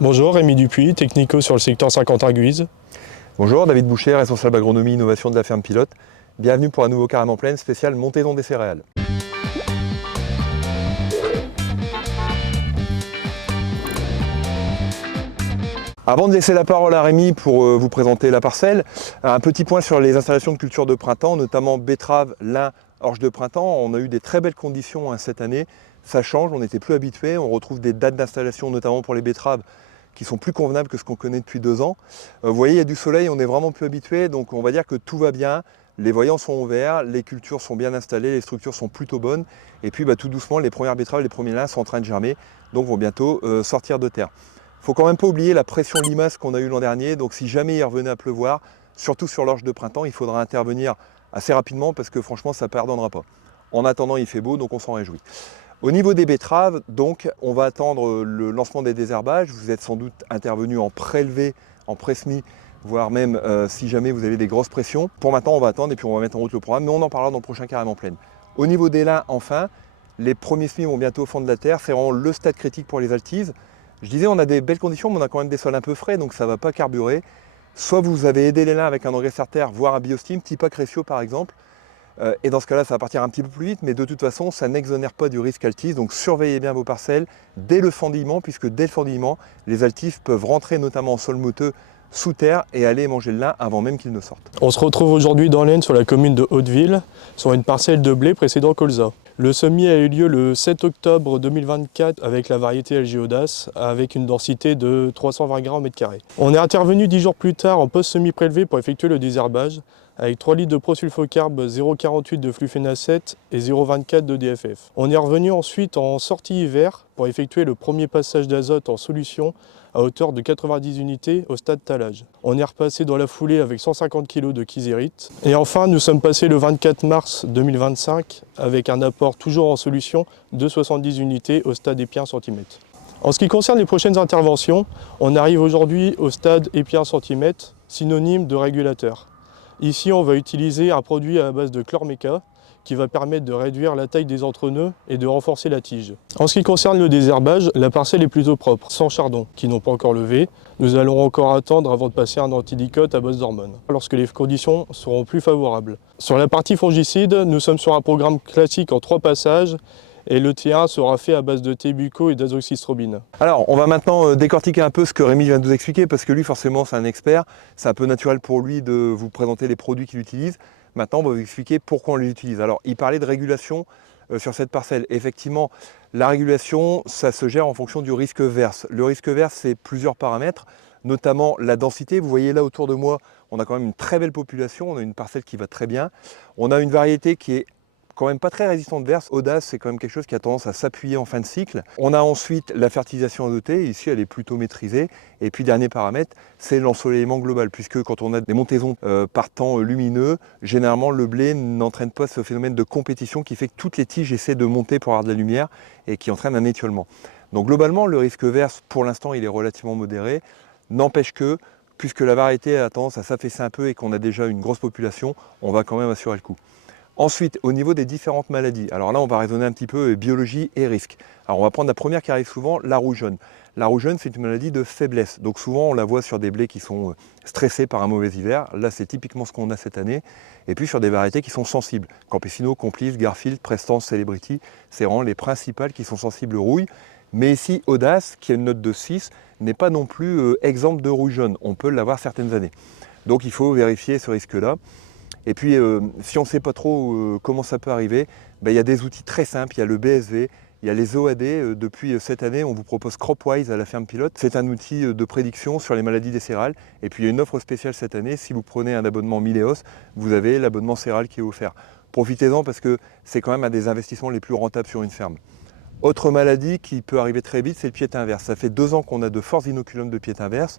Bonjour, Rémi Dupuis, technico sur le secteur Saint-Quentin-Guise. Bonjour, David Boucher, responsable agronomie innovation de la ferme pilote. Bienvenue pour un nouveau Carême en plaine spécial montaison des céréales. Avant de laisser la parole à Rémi pour vous présenter la parcelle, un petit point sur les installations de culture de printemps, notamment betterave, lin, orge de printemps. On a eu des très belles conditions cette année. Ça change, on n'était plus habitué. On retrouve des dates d'installation, notamment pour les betteraves, qui sont plus convenables que ce qu'on connaît depuis 2 ans. Vous voyez, il y a du soleil, on est vraiment plus habitué, donc on va dire que tout va bien. Les voyants sont ouverts, les cultures sont bien installées, les structures sont plutôt bonnes. Et puis tout doucement, les premières betteraves, les premiers lins sont en train de germer, donc vont bientôt sortir de terre. Il ne faut quand même pas oublier la pression limace qu'on a eue l'an dernier, donc si jamais il revenait à pleuvoir, surtout sur l'orge de printemps, il faudra intervenir assez rapidement parce que franchement ça ne pardonnera pas. En attendant, il fait beau, donc on s'en réjouit. Au niveau des betteraves, donc, on va attendre le lancement des désherbages. Vous êtes sans doute intervenu en prélevé, en pré-semis, voire même si jamais vous avez des grosses pressions. Pour maintenant, on va attendre et puis on va mettre en route le programme, mais on en parlera dans le prochain Carême en plaine. Au niveau des lins, enfin, les premiers semis vont bientôt au fond de la terre. C'est vraiment le stade critique pour les altises. Je disais, on a des belles conditions, mais on a quand même des sols un peu frais, donc ça ne va pas carburer. Soit vous avez aidé les lins avec un engrais Sartère, voire un biostime, type Accrécio par exemple. Et dans ce cas-là, ça va partir un petit peu plus vite, mais de toute façon, ça n'exonère pas du risque altise. Donc surveillez bien vos parcelles dès le fendillement, puisque dès le fendillement, les altises peuvent rentrer notamment en sol mouteux sous terre et aller manger le lin avant même qu'ils ne sortent. On se retrouve aujourd'hui dans l'Aisne sur la commune de Hauteville, sur une parcelle de blé précédant colza. Le semis a eu lieu le 7 octobre 2024 avec la variété LG Audace, avec une densité de 320 grammes au mètre carré. On est intervenu 10 jours plus tard en post-semis prélevé pour effectuer le désherbage, avec 3 litres de prosulfocarbe, 0,48 de flufénacet et 0,24 de DFF. On est revenu ensuite en sortie hiver pour effectuer le premier passage d'azote en solution à hauteur de 90 unités au stade talage. On est repassé dans la foulée avec 150 kg de kysérite. Et enfin, nous sommes passés le 24 mars 2025 avec un apport toujours en solution de 70 unités au stade épi 1 cm. En ce qui concerne les prochaines interventions, on arrive aujourd'hui au stade épi 1 cm, synonyme de régulateur. Ici, on va utiliser un produit à base de chlorméca qui va permettre de réduire la taille des entrenœuds et de renforcer la tige. En ce qui concerne le désherbage, la parcelle est plutôt propre, sans chardons qui n'ont pas encore levé. Nous allons encore attendre avant de passer un antidicote à base d'hormones, lorsque les conditions seront plus favorables. Sur la partie fongicide, nous sommes sur un programme classique en 3 passages et le T1 sera fait à base de T-Buco et d'azoxystrobine. Alors, on va maintenant décortiquer un peu ce que Rémi vient de vous expliquer, parce que lui, forcément, c'est un expert. C'est un peu naturel pour lui de vous présenter les produits qu'il utilise. Maintenant, on va vous expliquer pourquoi on les utilise. Alors, il parlait de régulation sur cette parcelle. Effectivement, la régulation, ça se gère en fonction du risque verse. Le risque verse, c'est plusieurs paramètres, notamment la densité. Vous voyez là autour de moi, on a quand même une très belle population. On a une parcelle qui va très bien. On a une variété qui est quand même pas très résistante verse. Audace, c'est quand même quelque chose qui a tendance à s'appuyer en fin de cycle. On a ensuite la fertilisation azotée, ici elle est plutôt maîtrisée. Et puis dernier paramètre, c'est l'ensoleillement global, puisque quand on a des montaisons par temps lumineux, généralement le blé n'entraîne pas ce phénomène de compétition qui fait que toutes les tiges essaient de monter pour avoir de la lumière et qui entraîne un étiolement. Donc globalement, le risque verse, pour l'instant, il est relativement modéré. N'empêche que, puisque la variété a tendance à s'affaisser un peu et qu'on a déjà une grosse population, on va quand même assurer le coup. Ensuite, au niveau des différentes maladies, alors là on va raisonner un petit peu biologie et risque. Alors on va prendre la première qui arrive souvent, la rougeonne. La rougeonne, c'est une maladie de faiblesse, donc souvent on la voit sur des blés qui sont stressés par un mauvais hiver. Là c'est typiquement ce qu'on a cette année. Et puis sur des variétés qui sont sensibles, Campesino, Complice, Garfield, Prestance, Celebrity, c'est vraiment les principales qui sont sensibles aux rouilles. Mais ici, Audace, qui a une note de 6, n'est pas non plus exemple de rougeonne. On peut l'avoir certaines années. Donc il faut vérifier ce risque-là. Et puis, si on ne sait pas trop comment ça peut arriver, il y a des outils très simples. Il y a le BSV, il y a les OAD. Depuis cette année, on vous propose CropWise à la ferme pilote. C'est un outil de prédiction sur les maladies des céréales. Et puis, il y a une offre spéciale cette année. Si vous prenez un abonnement Mileos, vous avez l'abonnement céréales qui est offert. Profitez-en parce que c'est quand même un des investissements les plus rentables sur une ferme. Autre maladie qui peut arriver très vite, c'est le pied inverse. Ça fait 2 ans qu'on a de forts inoculums de pied inverse.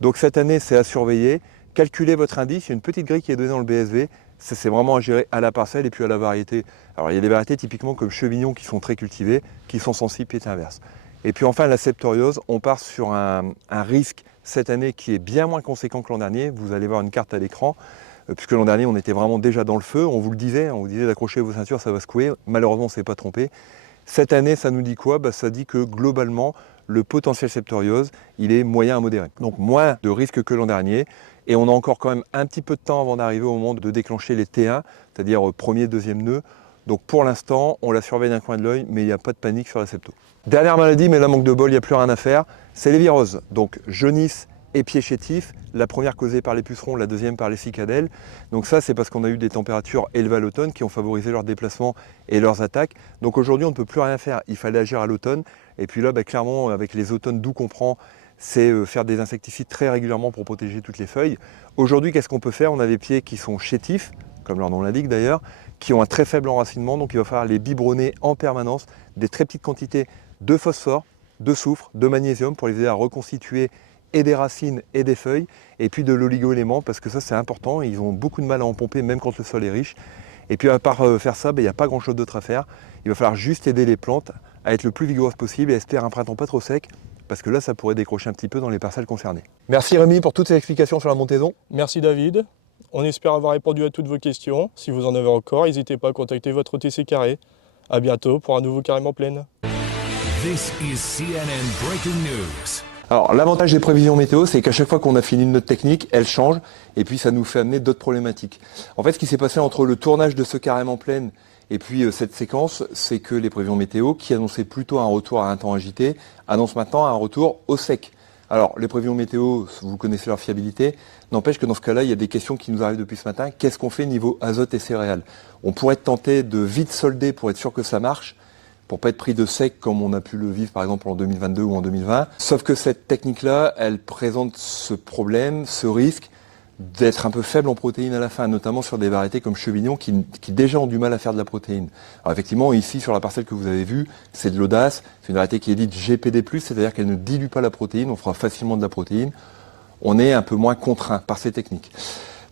Donc cette année, c'est à surveiller. Calculez votre indice, il y a une petite grille qui est donnée dans le BSV, c'est vraiment à gérer à la parcelle et puis à la variété. Alors il y a des variétés typiquement comme Chevignon qui sont très cultivées, qui sont sensibles pied inverse. Et puis enfin la septoriose, on part sur un risque cette année qui est bien moins conséquent que l'an dernier. Vous allez voir une carte à l'écran, puisque l'an dernier on était vraiment déjà dans le feu, on vous le disait, on vous disait d'accrocher vos ceintures, ça va secouer. Malheureusement on ne s'est pas trompé. Cette année ça nous dit quoi? Ça dit que globalement le potentiel septoriose, il est moyen à modéré. Donc moins de risques que l'an dernier. Et on a encore quand même un petit peu de temps avant d'arriver au moment de déclencher les T1, c'est-à-dire premier, deuxième nœud. Donc pour l'instant, on la surveille d'un coin de l'œil, mais il n'y a pas de panique sur la septo. Dernière maladie, mais là manque de bol, il n'y a plus rien à faire, c'est les viroses. Donc jaunisse et pieds chétifs, la première causée par les pucerons, la deuxième par les cicadelles. Donc ça, c'est parce qu'on a eu des températures élevées à l'automne qui ont favorisé leur déplacement et leurs attaques. Donc aujourd'hui, on ne peut plus rien faire, il fallait agir à l'automne. Et puis là, clairement, avec les automnes d'où qu'on prend, c'est faire des insecticides très régulièrement pour protéger toutes les feuilles. Aujourd'hui, qu'est-ce qu'on peut faire? On a des pieds qui sont chétifs, comme leur nom l'indique d'ailleurs, qui ont un très faible enracinement, donc il va falloir les biberonner en permanence, des très petites quantités de phosphore, de soufre, de magnésium pour les aider à reconstituer et des racines et des feuilles, et puis de l'oligo-élément, parce que ça c'est important, ils ont beaucoup de mal à en pomper même quand le sol est riche. Et puis à part faire ça, il n'y a pas grand chose d'autre à faire. Il va falloir juste aider les plantes à être le plus vigoureuses possible et espérer un printemps pas trop sec, parce que là ça pourrait décrocher un petit peu dans les parcelles concernées. Merci Rémi pour toutes ces explications sur la montaison. Merci David. On espère avoir répondu à toutes vos questions. Si vous en avez encore, n'hésitez pas à contacter votre TC Carré. À bientôt pour un nouveau Carrément Plaine. This is CNN Breaking News. Alors l'avantage des prévisions météo, c'est qu'à chaque fois qu'on a fini notre technique, elle change et puis ça nous fait amener d'autres problématiques. En fait, ce qui s'est passé entre le tournage de ce Carrément Plaine et puis cette séquence, c'est que les prévisions météo, qui annonçaient plutôt un retour à un temps agité, annoncent maintenant un retour au sec. Alors les prévisions météo, vous connaissez leur fiabilité, n'empêche que dans ce cas-là, il y a des questions qui nous arrivent depuis ce matin. Qu'est-ce qu'on fait niveau azote et céréales? On pourrait être tenté de vite solder pour être sûr que ça marche, pour pas être pris de sec comme on a pu le vivre par exemple en 2022 ou en 2020. Sauf que cette technique-là, elle présente ce problème, ce risque d'être un peu faible en protéines à la fin, notamment sur des variétés comme Chevignon qui déjà ont du mal à faire de la protéine. Alors effectivement, ici sur la parcelle que vous avez vue, c'est de l'audace, c'est une variété qui est dite GPD+, c'est-à-dire qu'elle ne dilue pas la protéine, on fera facilement de la protéine. On est un peu moins contraint par ces techniques.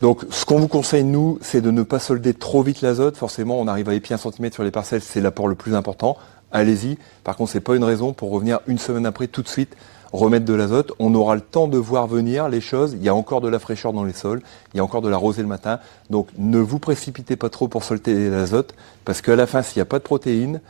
Donc ce qu'on vous conseille, nous, c'est de ne pas solder trop vite l'azote. Forcément, on arrive à épier 1 cm sur les parcelles, c'est l'apport le plus important. Allez-y. Par contre, c'est pas une raison pour revenir une semaine après tout de suite remettre de l'azote. On aura le temps de voir venir les choses. Il y a encore de la fraîcheur dans les sols, il y a encore de la rosée le matin. Donc ne vous précipitez pas trop pour solder l'azote, parce qu'à la fin, s'il n'y a pas de protéines,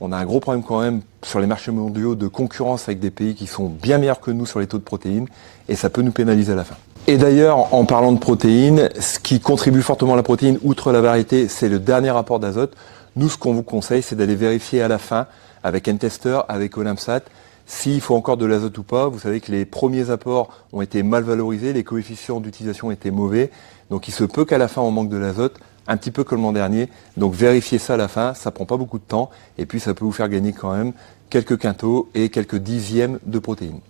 on a un gros problème quand même sur les marchés mondiaux de concurrence avec des pays qui sont bien meilleurs que nous sur les taux de protéines, et ça peut nous pénaliser à la fin. Et d'ailleurs, en parlant de protéines, ce qui contribue fortement à la protéine, outre la variété, c'est le dernier apport d'azote. Nous, ce qu'on vous conseille, c'est d'aller vérifier à la fin, avec N-Tester, avec Olamsat, s'il faut encore de l'azote ou pas. Vous savez que les premiers apports ont été mal valorisés, les coefficients d'utilisation étaient mauvais. Donc il se peut qu'à la fin, on manque de l'azote, un petit peu comme l'an dernier. Donc vérifiez ça à la fin, ça prend pas beaucoup de temps. Et puis ça peut vous faire gagner quand même quelques quintaux et quelques dixièmes de protéines.